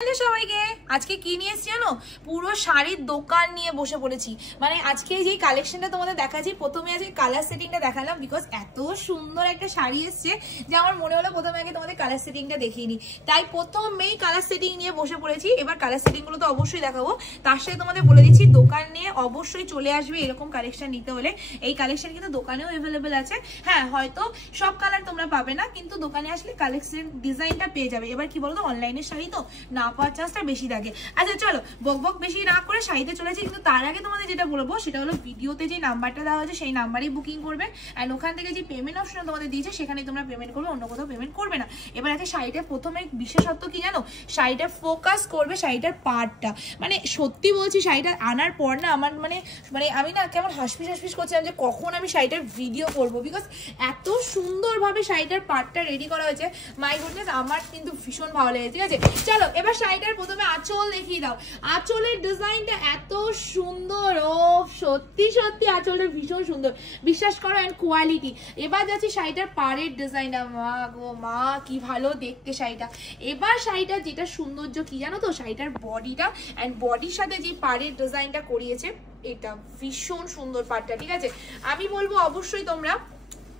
Hello সবাইকে, আজকে কি নিয়ে এসেছি জানো? পুরো শাড়ির দোকান নিয়ে বসে পড়েছি। মানে আজকে যে কালেকশনটা তোমাদের দেখাচ্ছি, প্রথমে আজকে কালার সেটিংটা দেখালাম, বিকজ এত সুন্দর একটা শাড়ি এসছে যে আমার মনে হলো প্রথমে আগে তোমাদের কালার সেটিংটা দেখিয়ে নিই। তাই প্রথমেই কালার সেটিং নিয়ে বসে পড়েছি। এবার কালার সেটিংগুলো তো অবশ্যই দেখাবো, তার সাথে তোমাদের বলে দিচ্ছি দোকান নিয়ে অবশ্যই চলে আসবে এরকম কালেকশন নিতে হলে। এই কালেকশন কিন্তু দোকানেও অ্যাভেলেবেল আছে। হ্যাঁ, হয়তো সব কালার তোমরা পাবে না, কিন্তু দোকানে আসলে কালেকশন ডিজাইনটা পেয়ে যাবে। এবার কি বলতো, অনলাইনের শাড়ি তো না পাওয়ার চান্সটা বেশি থাকে। আচ্ছা চলো বক বক বেশি না করে শাড়িতে চলেছি, কিন্তু তার আগে তোমাদের যেটা বলবো সেটা হলো ভিডিওতে যে নাম্বারটা দেওয়া হয়েছে সেই নাম্বারেই বুকিং করবে। অ্যান্ড ওখান থেকে যে পেমেন্ট অপশন তোমাদের দিয়েছে সেখানে তোমরা পেমেন্ট করবে, অন্য কোথাও পেমেন্ট করবে না। এবার আছে শাড়িটার প্রথমে বিশেষত্ব কি জানো? শাড়িটা ফোকাস করবে শাড়িটার পার্টটা। মানে সত্যি বলছি, শাড়িটা আনার পর না আমার মানে আমি না কেমন হাসপিস করছিলাম যে কখন আমি শাড়িটার ভিডিও করবো, বিকজ এত সুন্দরভাবে শাড়িটার পার্টটা রেডি করা হয়েছে। মাই গুডনেস, আমার কিন্তু ভীষণ ভালো লেগেছে। ঠিক আছে, চলো এবার শাড়িটার প্রথমে আঁচল দেখিয়ে দাও। আঁচলের ডিজাইনটা এত সুন্দর, ও সত্যি সত্যি আঁচলটা ভীষণ সুন্দর, বিশ্বাস করো। And quality. এবার যাচ্ছি শাড়িটার পাড়ের ডিজাইনটা। মা গো মা, কি ভালো দেখতে শাড়িটা। এবার শাড়িটার যেটা সৌন্দর্য কি জানো তো, শাড়িটার বডিটা। অ্যান্ড বডির সাথে যে পাড়ের ডিজাইনটা করিয়েছে, এটা ভীষণ সুন্দর পাড়টা। ঠিক আছে, আমি বলবো অবশ্যই তোমরা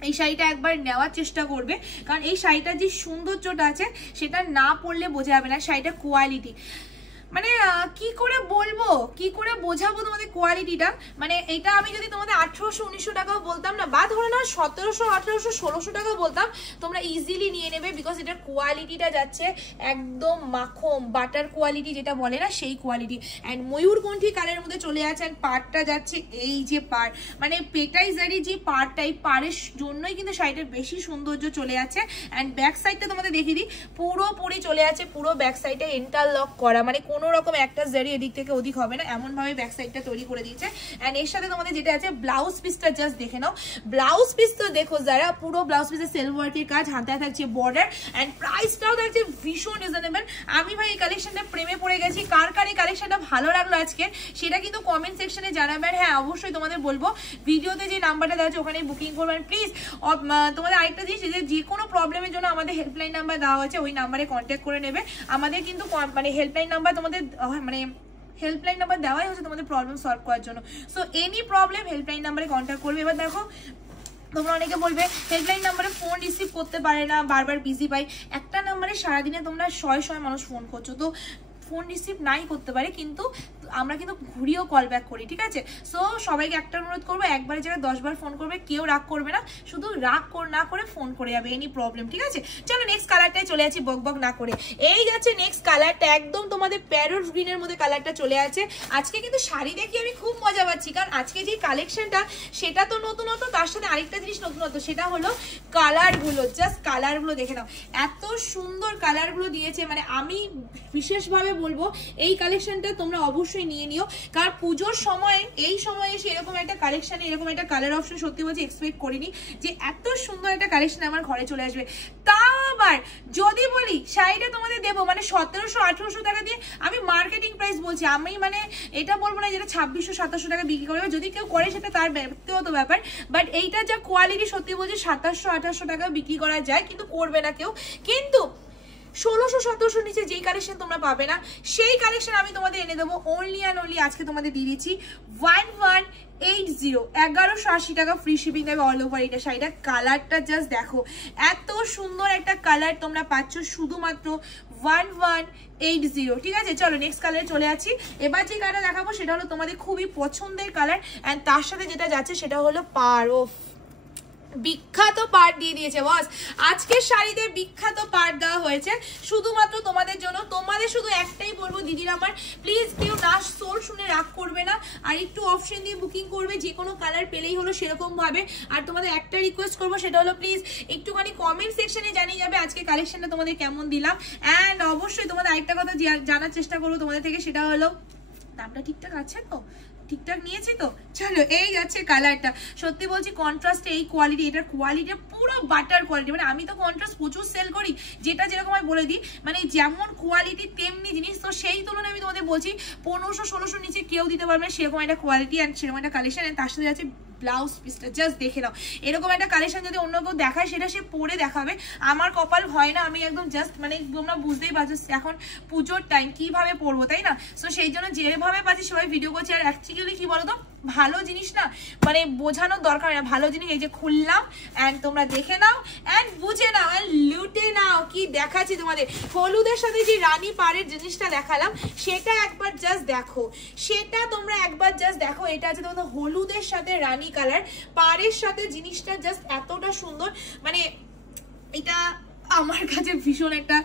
এই শাড়িটা একবার নেওয়ার চেষ্টা করবে, কারণ এই শাড়িটার যে সৌন্দর্যটা আছে সেটা না পরলে বোঝা যাবে না। শাড়িটার কোয়ালিটি মানে কি করে বলবো, কি করে বোঝাবো তোমাদের কোয়ালিটিটা। মানে এটা আমি যদি তোমাদের 1800-1900 টাকাও বলতাম না, বা ধরে নাও 1700, 1800, 1600 টাকাও বলতাম, তোমরা ইজিলি নিয়ে নেবে, বিকজ এটার কোয়ালিটিটা যাচ্ছে একদম মাখন বাটার কোয়ালিটি, যেটা বলে না সেই কোয়ালিটি। অ্যান্ড ময়ূরকণ্ঠী কালের মধ্যে চলে আছে। অ্যান্ড পাড়টা যাচ্ছে এই যে পাড়, মানে পেটাইজারি যে পাড়টা, এই পাড়ের জন্যই কিন্তু শাড়িটার বেশি সৌন্দর্য চলে আছে। অ্যান্ড ব্যাক সাইডটা তোমাদের দেখিয়ে দিই, পুরোপুরি চলে আছে, পুরো ব্যাক সাইডে ইন্টারলক করা, মানে কোনো রকম একটা জারি এদিক থেকে ওদিক হবে না, এমন ভাবে ব্যাক সাইডটা তৈরি করে দিয়েছে। এন্ড এর সাথে তোমাদের যেটা আছে ব্লাউজ পিসটা জাস্ট দেখে নাও। ব্লাউজ পিস তো দেখো যারা, পুরো ব্লাউজ পিসে সেলফ ওয়ার্কের কাজ, হাতায় থাকছে বর্ডার, এন্ড প্রাইসটাও থাকছে ভীষণ রিজনেবল। আমি ভাই এই কালেকশনটা প্রেমে পড়ে গেছি। কার কার এই কালেকশনটা ভালো লাগলো আজকে সেটা কিন্তু কমেন্ট সেকশনে জানাবেন। হ্যাঁ অবশ্যই তোমাদের বলবো ভিডিওতে যে নাম্বারটা দেওয়া আছে ওখানে বুকিং করবেন প্লিজ। তোমাদের আরেকটা জিনিস, যে কোনো প্রবলেমের জন্য আমাদের হেল্পলাইন নাম্বার দেওয়া হয়েছে, ওই নাম্বারে কন্ট্যাক্ট করে নেবে। আমাদের কিন্তু মানে হেল্পলাইন নাম্বার তোমাদের মানে হেল্পলাইন নাম্বার দেওয়াই হচ্ছে তোমাদের প্রবলেম সলভ করার জন্য। সো এনি প্রবলেম হেল্পলাইন নাম্বারে কন্ট্যাক্ট করবে। এবার দেখো, তোমরা অনেকে বলবে হেল্পলাইন নাম্বারে ফোন রিসিভ করতে পারে না, বারবার বিজি পাই। একটা নাম্বারে সারাদিনে তোমরা 100 মানুষ ফোন করছো, তো ফোন রিসিভ নাই করতে পারে, কিন্তু আমরা কিন্তু ঘুরিয়েও কল ব্যাক করি। ঠিক আছে, সো সবাইকে একটা অনুরোধ করবো, একবারের জায়গায় 10 বার ফোন করবে, কেউ রাগ করবে না, শুধু রাগ না করে ফোন করে যাবে এনি প্রবলেম। ঠিক আছে, চলো নেক্সট কালারটাই চলে যাচ্ছি বক বক না করে। এই যাচ্ছে নেক্সট কালারটা, একদম তোমাদের প্যারট গ্রিনের মধ্যে কালারটা চলে আছে। আজকে কিন্তু শাড়ি দেখি আমি খুব মজা পাচ্ছি, কারণ আজকে যে কালেকশনটা সেটা তো নতুনত্ব, তার সাথে আরেকটা জিনিস নতুনত্ব, সেটা হলো কালারগুলো। জাস্ট কালারগুলো দেখে নাও, এত সুন্দর কালারগুলো দিয়েছে। মানে আমি বিশেষভাবে বলবো এই কালেকশনটা তোমরা অবশ্যই নিয়ে নিও, কারণ পুজোর সময় এই সময় এসে এরকম একটা কালেকশন, এরকম একটা কালার অপশন সত্যি বলছি এক্সপেক্ট করিনি যে এত সুন্দর একটা কালেকশন আমার ঘরে চলে আসবে। তাও আবার যদি বলি শাড়িটা তোমাদের দেবো মানে 1700-1800 টাকা দিয়ে, আমি মার্কেটিং প্রাইস বলছি, আমি মানে এটা বলবো না যেটা 2600-2700 টাকা বিক্রি করবে, যদি কেউ করে সেটা তার ব্যক্তিগত ব্যাপার। বাট এইটা যা কোয়ালিটি সত্যি বলছি 2700-2800 টাকা বিক্রি করা যায়, কিন্তু করবে না কেউ। কিন্তু 1600-1700 নিচে যেই কালেকশন তোমরা পাবে না, সেই কালেকশন আমি তোমাদের এনে দেবো অনলি অ্যান্ড অনলি আজকে তোমাদের দিয়ে দিচ্ছি 1180, 1180 টাকা ফ্রি শিপিং দেবে অল ওভার। এটা শাড়িটা কালারটা জাস্ট দেখো, এত সুন্দর একটা কালার তোমরা পাচ্ছ শুধুমাত্র 1180। ঠিক আছে, চলো নেক্সট কালারে চলে যাচ্ছি। এবার যে কালারটা দেখাবো সেটা হলো তোমাদের খুবই পছন্দের কালার, অ্যান্ড তার সাথে যেটা যাচ্ছে সেটা হলো পাড়। ও বিখ্যাত পাড় দিয়ে দিয়েছে বস, আজকের শাড়িতে বিখ্যাত পাড় দেওয়া হয়েছে শুধুমাত্র তোমাদের জন্য। তোমাদের শুধু একটাই বলবো দিদির আমার, প্লিজ কেউ না সোল শুনে রাগ করবে না, আর একটু অপশন দিয়ে বুকিং করবে, যে কোনো কালার পেলেই হলো সেরকম ভাবে। আর তোমাদের একটা রিকোয়েস্ট করবো, সেটা হলো প্লিজ একটুখানি কমেন্ট সেকশনে জানিয়ে যাবে আজকে কালেকশনটা তোমাদের কেমন দিলাম। অ্যান্ড অবশ্যই তোমাদের আরেকটা কথা জানার চেষ্টা করবো তোমাদের থেকে, সেটা হলো দামটা ঠিকঠাক আছে তো, ঠিকঠাক নিয়েছি তো। চলো এই যাচ্ছে কালারটা, সত্যি বলছি কন্ট্রাস্টে এই কোয়ালিটি, এটার কোয়ালিটি পুরো বাটার কোয়ালিটি। মানে আমি তো কন্ট্রাস্ট প্রচুর সেল করি, যেটা যেরকম আমি বলে দিই, মানে যেমন কোয়ালিটি তেমনি জিনিস। তো সেই তুলনায় আমি তোমাদের বলছি 1500-1600 নিচে কেউ দিতে পারবে সেরকম একটা কোয়ালিটি অ্যান্ড সেরকম একটা কালেকশন। তার সাথে আছে ব্লাউজ পিসটা জাস্ট দেখে নাও। এরকম একটা কালেকশন যদি অন্য কেউ দেখায় সেটা সে পরে দেখাবে, আমার কপাল হয় না, আমি একদম জাস্ট মানে তোমরা বুঝতেই পারছো এখন পুজোর টাইম কিভাবে পরবো, তাই না? সো সেই জন্য যেভাবে পাচ্ছি সবাই ভিডিও করছি। আর অ্যাকচুয়ালি কি বলতো, ভালো জিনিস না মানে বোঝানোর দরকার না, ভালো জিনিস এই যে খুললাম অ্যান্ড তোমরা দেখে নাও অ্যান্ড বুঝে নাও অ্যান্ড লুটে নাও। কি দেখাচ্ছি তোমাদের, হলুদের সাথে যে রানী পাড়ের জিনিসটা দেখালাম সেটা একবার জাস্ট দেখো, সেটা তোমরা একবার জাস্ট দেখো। এটা আছে তোমাদের হলুদের সাথে রানী কালার, পাড়ের সাথে জিনিসটা জাস্ট এতটা সুন্দর, মানে এটা আমার কাছে ভীষণ একটা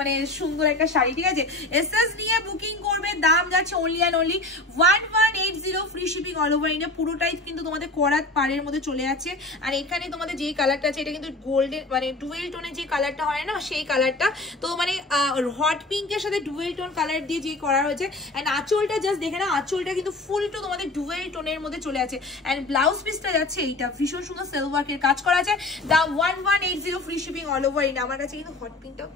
মানে সুন্দর একটা শাড়ি, ঠিক আছে? এসএস নিয়ে বুকিং করবে, দাম যাচ্ছে only and only 1180, free shipping all over India. পুরোটাই কিন্তু তোমাদের করাত পাড়ের মধ্যে চলে যাচ্ছে। আর এখানে তোমাদের যেই কালারটা আছে এটা কিন্তু গোল্ডেন মানে ডুয়েল টোনের যে কালারটা হয় না সেই কালারটা, তো মানে হট পিঙ্কের সাথে ডুয়েল টোন কালার দিয়ে যে করা হয়েছে। অ্যান্ড আঁচলটা জাস্ট দেখে না, আঁচলটা কিন্তু ফুল টু তোমাদের ডুয়েল টোনের মধ্যে চলে আছে। অ্যান্ড ব্লাউজ পিসটা যাচ্ছে এইটা ভীষণ সুন্দর সিলভারের কাজ করা আছে, দাম 1180, free shipping all over India. আমার কাছে কিন্তু হট পিঙ্কটা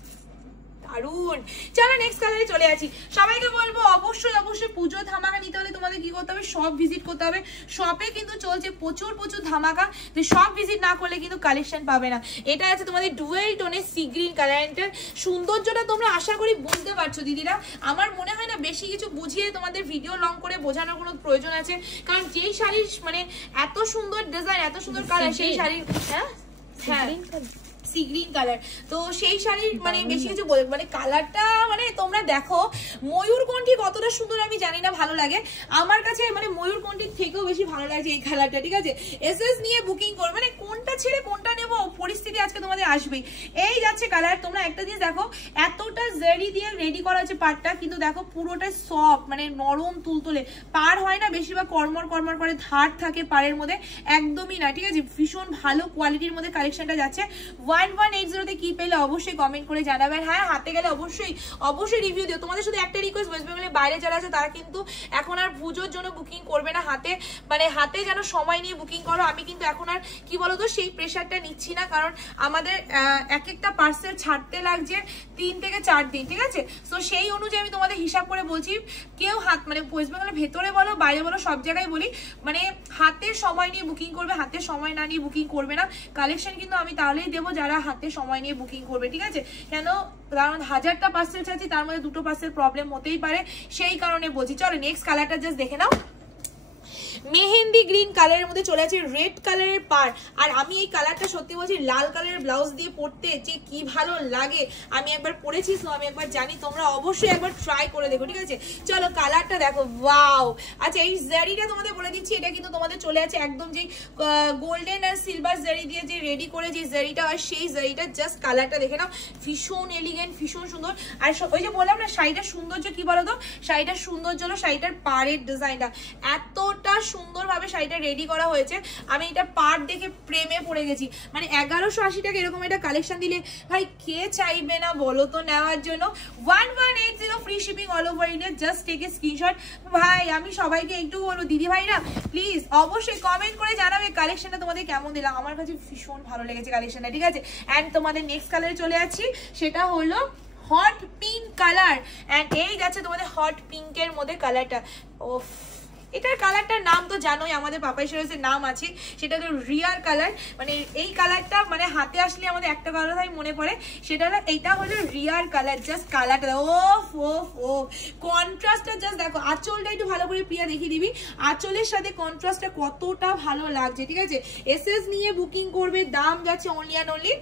দারুন। চলো নেক্সট কালারে চলে আসি। সবাইকে বলবো অবশ্যই অবশ্যই পুজো ধামাকা নিতে হলে তোমাদের কি করতে হবে, শপ ভিজিট করতে হবে। শপে কিন্তু চলছে প্রচুর প্রচুর ধামাকা, তো শপ ভিজিট না করলে কিন্তু কালেকশন পাবে না। এটা আছে তোমাদের ডুয়েল টোনের সি গ্রিন কালারটার সৌন্দর্যটা তোমরা আশা করি বুঝতে পারছো দিদিরা। আমার মনে হয় না বেশি কিছু বুঝিয়ে তোমাদের ভিডিও লং করে বোঝানোর কোনো প্রয়োজন আছে, কারণ যেই শাড়ির মানে এত সুন্দর ডিজাইন, এত সুন্দর কালার, সেই শাড়ির হ্যাঁ সি গ্রিন কালার, তো সেই শাড়ির মানে বেশি কিছু বলে মানে কালারটা মানে তোমরা দেখো ময়ূরকণ্ঠী কতটা সুন্দর আমি জানি না, ভালো লাগে আমার কাছে, মানে ময়ূরকণ্ঠীর থেকেও বেশি ভালো লাগছে এই কালারটা, ঠিক আছে? এসএস নিয়ে বুকিং করবে, মানে কোনটা ছেড়ে কোনটা নেবো পরিস্থিতি আজকে তোমাদের আসবেই। এই যাচ্ছে কালার, তোমরা একটা জিনিস দেখো এতটা জারি দিয়ে রেডি করা হচ্ছে পাড়টা, কিন্তু দেখো পুরোটাই সফট মানে নরম তুলতুলে। পাড় হয় না বেশিরভাগ কর্মর কর্মর করে ধার থাকে পাড়ের মধ্যে, একদমই না, ঠিক আছে? ভীষণ ভালো কোয়ালিটির মধ্যে কালেকশনটা যাচ্ছে। 1180 কি পেলে অবশ্যই কমেন্ট করে জানাবেন। হ্যাঁ হাতে গেলে অবশ্যই অবশ্যই রিভিউ দিও। তোমাদের শুধু একটা রিকোয়েস্ট, ওয়েস্ট বেঙ্গলের বাইরে যারা আছে তারা কিন্তু এখন আর পুজোর জন্য বুকিং করবে না, হাতে মানে হাতে যেন সময় নিয়ে বুকিং করো। আমি কিন্তু এখন আর কি বলতো সেই প্রেশারটা নিচ্ছি না, কারণ আমাদের এক একটা পার্সেল ছাড়তে লাগছে 3 থেকে 4 দিন, ঠিক আছে? তো সেই অনুযায়ী আমি তোমাদের হিসাব করে বলছি, কেউ হাত মানে ওয়েস্ট বেঙ্গলের ভেতরে বলো বাইরে বলো সব জায়গায় বলি, মানে হাতে সময় নিয়ে বুকিং করবে, হাতে সময় না নিয়ে বুকিং করবে না। কালেকশন কিন্তু আমি তাহলেই দেবো যারা হাতে সময় নিয়ে বুকিং করবে, ঠিক আছে? কেন, কারণ 1000টা পার্সেল চাচ্ছি, তার মধ্যে 2টো পার্সেল প্রবলেম হতেই পারে, সেই কারণে বলছি। চলো নেক্সট কালারটা জাস্ট দেখে নাও। মেহেন্দি গ্রিন কালারের মধ্যে চলে আছে রেড কালারের পাড়, আর আমি এই কালারটা সত্যি বলছি লাল কালারের ব্লাউজ দিয়ে পরতে যে কি ভালো লাগে, আমি একবার পরেছি, তো আমি একবার জানি, তোমরা অবশ্যই একবার ট্রাই করে দেখো, ঠিক আছে? চলো কালারটা দেখো, ওয়াও। আচ্ছা এই জারিটা তোমাদের বলে দিচ্ছি, এটা কিন্তু তোমাদের চলে আছে একদম যে গোল্ডেন আর সিলভার জারি দিয়ে যে রেডি করে যে জারিটা হয় সেই জারিটা, জাস্ট কালারটা দেখে নাও, ভীষণ এলিগেন্ট, ভীষণ সুন্দর। আর ওই যে বললাম না শাড়িটার সৌন্দর্য কি বলতো, শাড়িটার সৌন্দর্য হলো শাড়িটার পাড়ের ডিজাইনটা, এতটা সুন্দরভাবে শাড়িটা রেডি করা হয়েছে। আমি এটা পাড় দেখে প্রেমে পড়ে গেছি, মানে 1180 টাকা এরকম একটা কালেকশন দিলে ভাই কে চাইবে না বলো তো নেওয়ার জন্য। 1180, free shipping all over India, just take a screenshot. ভাই আমি সবাইকে একটু বলবো দিদি ভাইরা প্লিজ অবশ্যই কমেন্ট করে জানাবে কালেকশনটা তোমাদের কেমন দিলাম। আমার কাছে ভীষণ ভালো লেগেছে কালেকশনটা, ঠিক আছে? অ্যান্ড তোমাদের নেক্সট কালারে চলে যাচ্ছি, সেটা হলো হট পিঙ্ক কালার। অ্যান্ড এই যাচ্ছে তোমাদের হট পিঙ্কের মধ্যে কালারটা, ওফ এটার কালারটার নাম তো জানোই, আমাদের পাপাই শোরুমের নাম আছে, সেটা হলো রিয়ার কালার। মানে এই কালারটা মানে হাতে আসলে আমাদের একটা কালার মনে পড়ে, সেটা হলো এইটা হলো রিয়ার কালার। জাস্ট কালারটা ওফ ওফ ওফ, কন্ট্রাস্টটা জাস্ট দেখো, আঁচলটা একটু ভালো করে প্রিয়া দেখিয়ে দিবি, আঁচলের সাথে কন্ট্রাস্টটা কতটা ভালো লাগছে, ঠিক আছে? এসএস নিয়ে বুকিং করবে, দাম যাচ্ছে অনলি অ্যান্ড অনলি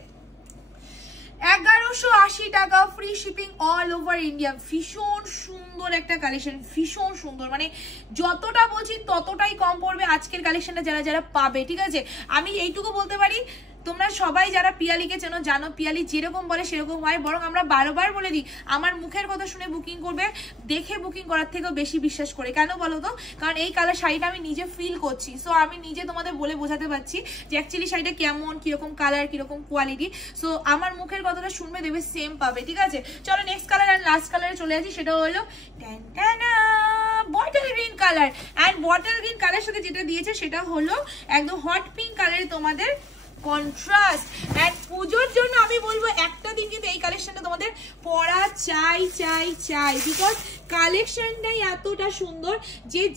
1180 টাকা, free shipping all over India. ভীষণ সুন্দর একটা কালেকশন, ভীষণ সুন্দর, মানে যতটা বলছি ততটাই কম পড়বে আজকের কালেকশনটা যারা যারা পাবে, ঠিক আছে? আমি এইটুকু বলতে পারি, তোমরা সবাই যারা পিয়ালিকে চেনো জানো পিয়ালি যেরকম বলে সেরকম হয়, বরং আমরা বারবার বলে দিই আমার মুখের কথা শুনে বুকিং করবে, দেখে বুকিং করার থেকেও বেশি বিশ্বাস করে। কেন বলো তো, কারণ এই কালার শাড়িটা আমি নিজে ফিল করছি, সো আমি নিজে তোমাদের বলে বোঝাতে পারছি যে অ্যাকচুয়ালি শাড়িটা কেমন, কিরকম কালার, কিরকম কোয়ালিটি। সো আমার মুখের কথাটা শুনবে দেবে সেম পাবে, ঠিক আছে? চলো নেক্সট কালার আর লাস্ট কালারে চলে আসি, সেটা হলো bottle green colour. And bottle green colour সাথে যেটা দিয়েছে সেটা হলো একদম হট পিঙ্ক কালারে তোমাদের কন্ট্রাস্ট অ্যান্ড পুজোর জন্য আমি বলবো একটা দিন কিন্তু এই কালেকশনটা তোমাদের পরা চাই চাই চাই, বিকজ কালেকশনটাই এতটা সুন্দর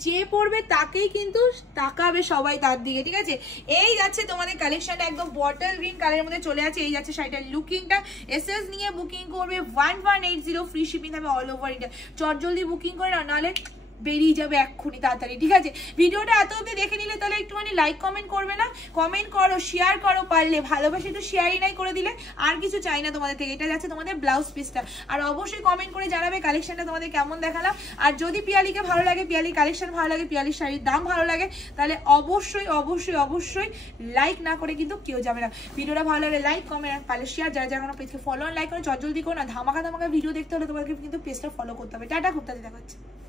যে পরবে তাকেই কিন্তু তাকাবে সবাই তার দিকে, ঠিক আছে। এই যাচ্ছে তোমাদের কালেকশনটা একদম বটল গ্রিন কালারের মধ্যে চলে আছে। এই যাচ্ছে শাড়িটার লুকিংটা। এসএস নিয়ে বুকিং করবে 1180, ফ্রি শিপিং হবে অল ওভার ইন্ডিয়া। চটজলদি বুকিং করে না, নাহলে বেরিয়ে যাবে এক্ষুনি তাড়াতাড়ি, ঠিক আছে। ভিডিওটা এত অবধি দেখে নিলে তাহলে একটুখানি লাইক কমেন্ট করবে না? কমেন্ট করো, শেয়ার করো, পারলে ভালোবাসে একটু শেয়ারই নাই করে দিলে, আর কিছু চাই না তোমাদের থেকে। এটা যাচ্ছে তোমাদের ব্লাউজ পিসটা। আর অবশ্যই কমেন্ট করে জানাবে কালেকশনটা তোমাদের কেমন দেখালাম। আর যদি পিয়ালিকে ভালো লাগে, পিয়ালির কালেকশন ভালো লাগে, পিয়ালির শাড়ির দাম ভালো লাগে, তাহলে অবশ্যই অবশ্যই অবশ্যই লাইক না করে কিন্তু কেউ যাবে না। ভিডিওটা ভালো লাগলে লাইক কমেন্ট পারলে শেয়ার। যারা যারা কোনো পেজকে ফলো আর লাইক করে চটজলদি করো না। ধামাকা ধামাকা ভিডিও দেখতে হলে তোমাদেরকে কিন্তু পেজটা ফলো করতে হবে। টাটা, খুব তাড়াতাড়ি দেখা হচ্ছে।